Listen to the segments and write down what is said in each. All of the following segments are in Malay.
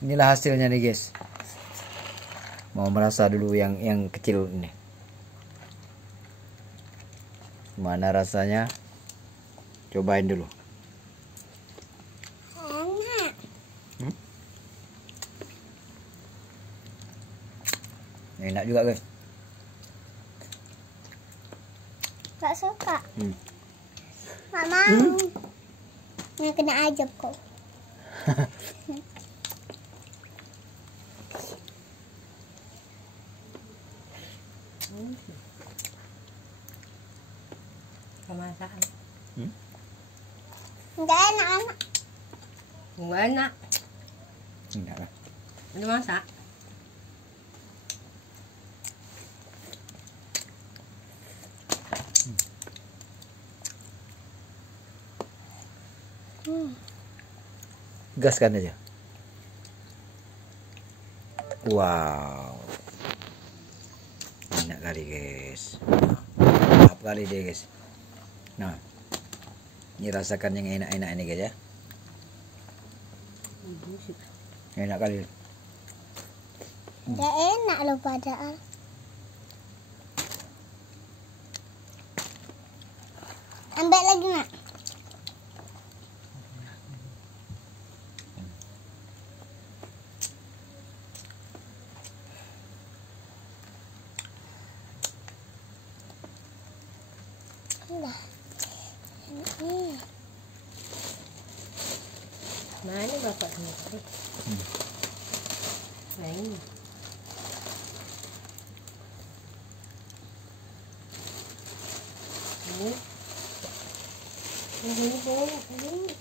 Inilah hasilnya nih guys. Mau merasa dulu yang kecil ini. Gimana rasanya? Cobain dulu. Enak. Enak juga guys. Gak suka. Gak mau. Nggak kena aja kok. Kemasan. Nggak enak anak. Nggak enak. Enak lah. Ini masak. Gaskan aja. Wow. Enak kali guys. Mantap kali deh guys. Nah, ini rasakan yang enak-enak ini guys ya. Enak kali. Nggak enak loh padahal. Ambil lagi mak. Udah. Ini. Mana bapak sendiri? Nah ini. Ini banyak ini.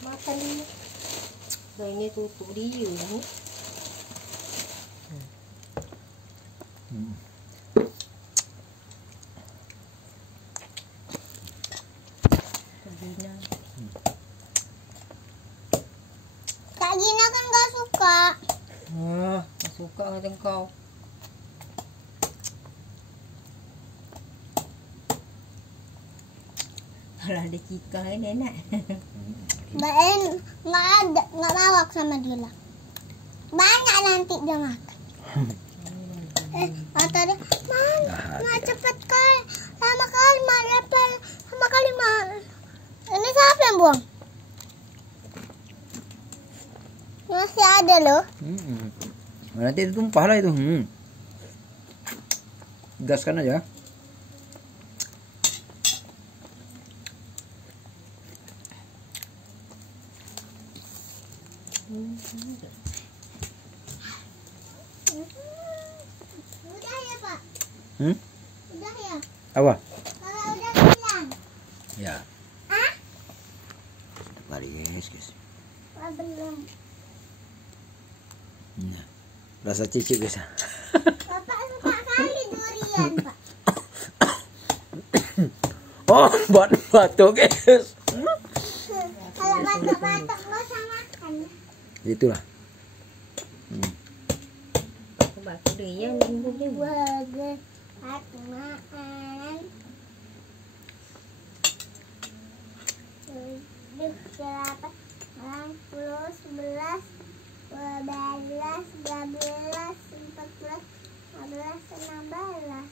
Makan ini. Nah ini tutup dia ini. Kak Gina kan gak suka. Gak suka kata kau. Kalau ada Cika ini enak. Nggak ada, nggak lawak sama dia. Banyak nanti dia makan. Kata dia, Ma cepet kali, lama kali Ma lepel, lama kali Ma. Ini siapa yang buang? Masih ada loh. Nanti itu tumpah lah itu. Gaskan aja. Udah ya Pak? Udah ya? Apa? Kalau udah bilang. Ya. Ah? Mari guys. Belum. Nah, rasa cicip guys. Bapak suka kali durian Pak. Oh, buat batuk guys. Kalau batuk-batuk nggak usah makan. Itulah. Batu dia limbungnya. Bagus. Aku makan. 7, 8, 10, 11, 12, 13, 14, 15, 16.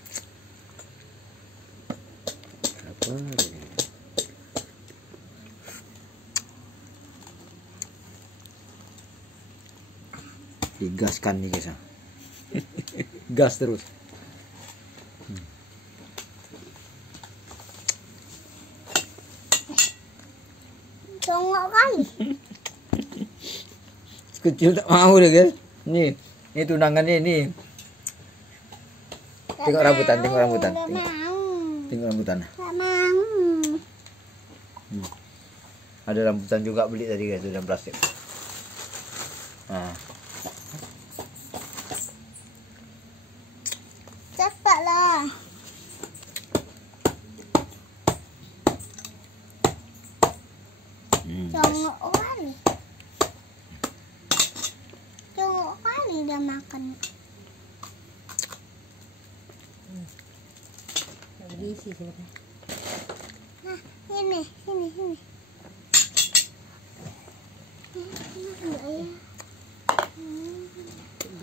Apa? Digaskan nih guys. Gas terus. Congok kali. Kecil tak mau deh guys. Nih tunangannya ini. Tengok rambutan. Gak mau. Tengok rambutan. Gak mau. Ada rambutan juga beli tadi guys dalam plastik. Nah, Cepatlah. Congok kali. Congok kali dia makan. Berisi sebenarnya. Nah, sini.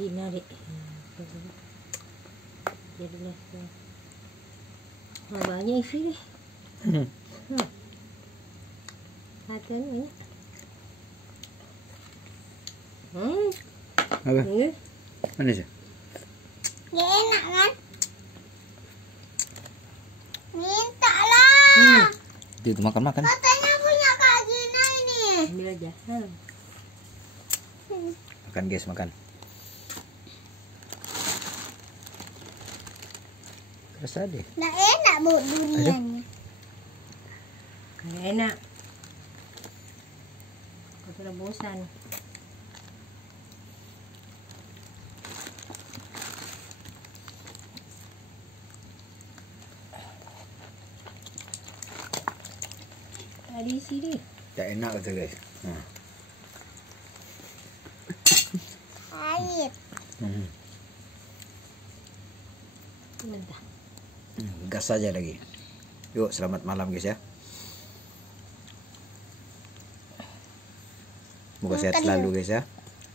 narik. Jadilah. Nah, banyak isi deh. Hati-hati banyak. Apa? Mana sih? Ya enak kan? Minta lah. Itu makan-makan. Katanya punya Kak Gina ini. Ambil aja. Makan guys, makan. Rasa deh. Nggak enak bu duriannya. Kayak enak. Kau sudah bosan. Tadi sini. Tak enak kata guys. Pahit. Mentah. Gas saja lagi. Yuk, selamat malam guys ya. Semoga sehat selalu guys ya.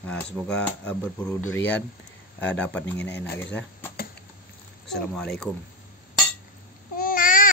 Nah, semoga berburu durian dapat yang enak-enak guys ya. Assalamualaikum.